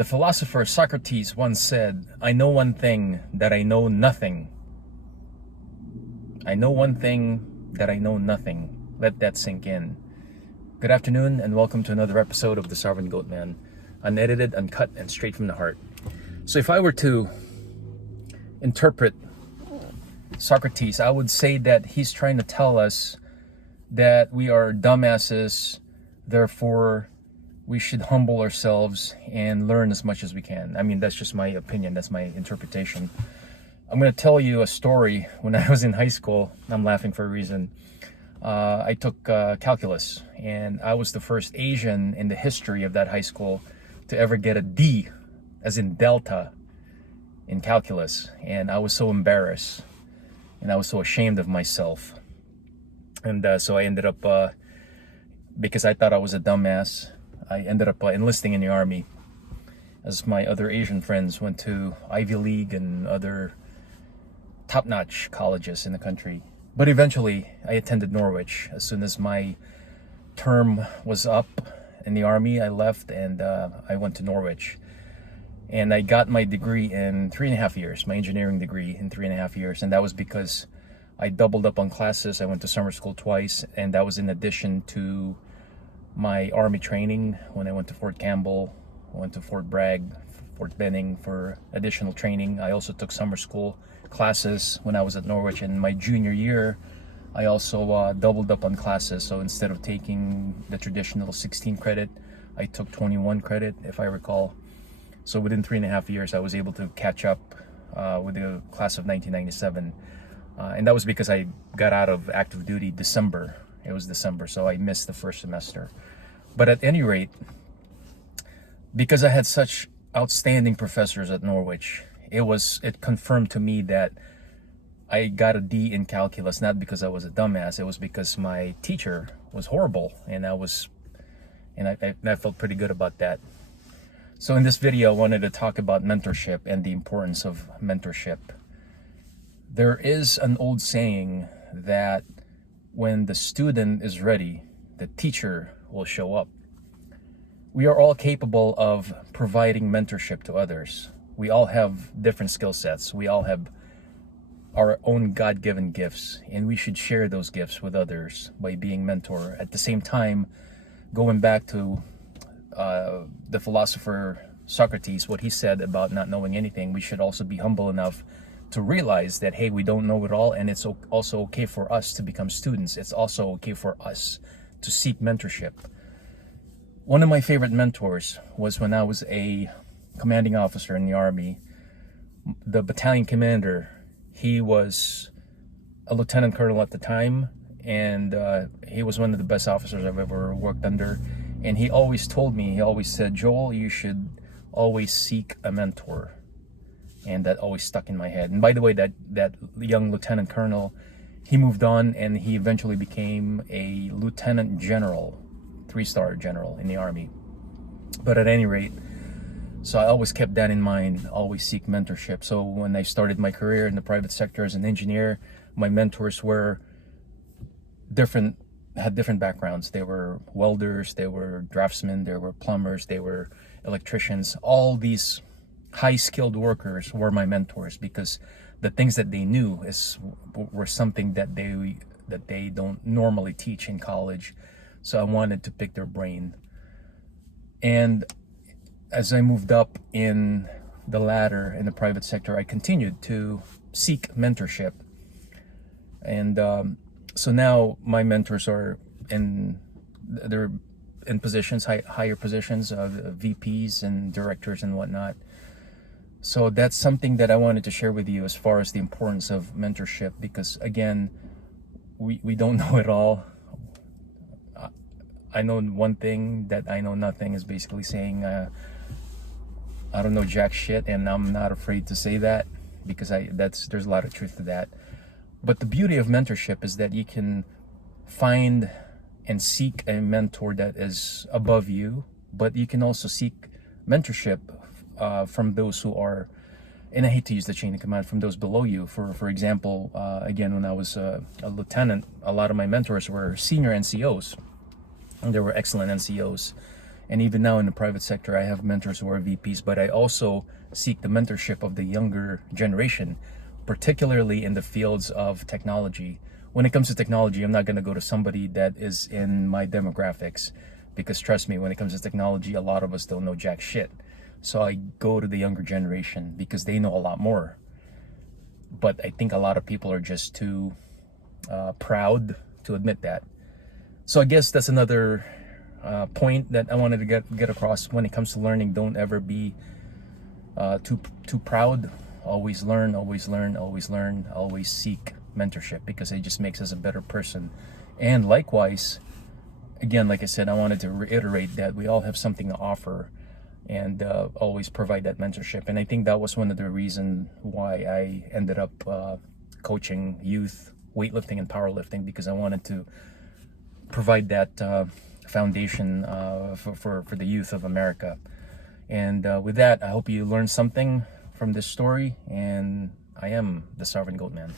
The philosopher Socrates once said, "I know one thing, that I know nothing. I know one thing, that I know nothing." Let that sink in. Good afternoon, and welcome to another episode of The Sovereign Goat Man. Unedited, uncut, and straight from the heart. So if I were to interpret Socrates, I would say that he's trying to tell us that we are dumbasses, therefore we should humble ourselves and learn as much as we can. I mean, that's just my opinion, that's my interpretation. I'm going to tell you a story. When I was in high school, I'm laughing for a reason, I took calculus, and I was the first Asian in the history of that high school to ever get a D, as in Delta, in calculus. And I was so embarrassed, and I was so ashamed of myself. And so I ended up, because I thought I was a dumbass, I ended up enlisting in the Army, as my other Asian friends went to Ivy League and other top-notch colleges in the country. But eventually, I attended Norwich. As soon as my term was up in the Army, I left and I went to Norwich. And I got my degree in 3.5 years, my engineering degree in 3.5 years. And that was because I doubled up on classes. I went to summer school twice, and that was in addition to my Army training. When I went to Fort Campbell, I went to Fort Bragg, Fort Benning for additional training. I also took summer school classes when I was at Norwich. And my junior year, I also doubled up on classes. So instead of taking the traditional 16 credit, I took 21 credit, if I recall. So within 3.5 years, I was able to catch up with the class of 1997. And that was because I got out of active duty December. It was December, so I missed the first semester. But at any rate, because I had such outstanding professors at Norwich, it confirmed to me that I got a D in calculus, not because I was a dumbass. It was because my teacher was horrible, and I felt pretty good about that. So in this video, I wanted to talk about mentorship and the importance of mentorship. There is an old saying that when the student is ready, the teacher will show up. We are all capable of providing mentorship to others. We all have different skill sets. We all have our own God-given gifts, and we should share those gifts with others by being mentor. At the same time, going back to the philosopher Socrates, what he said about not knowing anything, we should also be humble enough to realize that, hey, we don't know it all, and it's also okay for us to become students. It's also okay for us to seek mentorship. One of my favorite mentors was when I was a commanding officer in the Army. The battalion commander, he was a lieutenant colonel at the time, and he was one of the best officers I've ever worked under. And he always told me, he always said, "Joel, you should always seek a mentor." And that always stuck in my head. And by the way, that young lieutenant colonel, he moved on, and he eventually became a lieutenant general, 3-star general in the Army. But at any rate, so I always kept that in mind, always seek mentorship. So when I started my career in the private sector as an engineer, my mentors were had different backgrounds. They were welders, they were draftsmen, they were plumbers, they were electricians. All these high-skilled workers were my mentors, because the things that they knew were something that they don't normally teach in college. So I wanted to pick their brain. And as I moved up in the ladder in the private sector, I continued to seek mentorship. And so now my mentors are they're in positions, higher positions, VPs and directors and whatnot. So that's something that I wanted to share with you as far as the importance of mentorship, because again, we don't know it all. I know one thing, that I know nothing is basically saying I don't know jack shit, and I'm not afraid to say that, because there's a lot of truth to that. But the beauty of mentorship is that you can find and seek a mentor that is above you, but you can also seek mentorship from those who are, and I hate to use the chain of command, from those below you. For example, again, when I was a lieutenant, a lot of my mentors were senior NCOs, and they were excellent NCOs. And even now in the private sector, I have mentors who are VPs, but I also seek the mentorship of the younger generation, particularly in the fields of technology. When it comes to technology, I'm not going to go to somebody that is in my demographics, because trust me, when it comes to technology, a lot of us don't know jack shit. So I go to the younger generation because they know a lot more. But I think a lot of people are just too proud to admit that. So I guess that's another point that I wanted to get across when it comes to learning. Don't ever be too proud. Always learn, always learn, always learn, always seek mentorship, because it just makes us a better person. And likewise, again, like I said, I wanted to reiterate that we all have something to offer, and always provide that mentorship. And I think that was one of the reasons why I ended up coaching youth weightlifting and powerlifting, because I wanted to provide that foundation for the youth of America. And with that, I hope you learned something from this story, and I am the Sovereign Goat Man.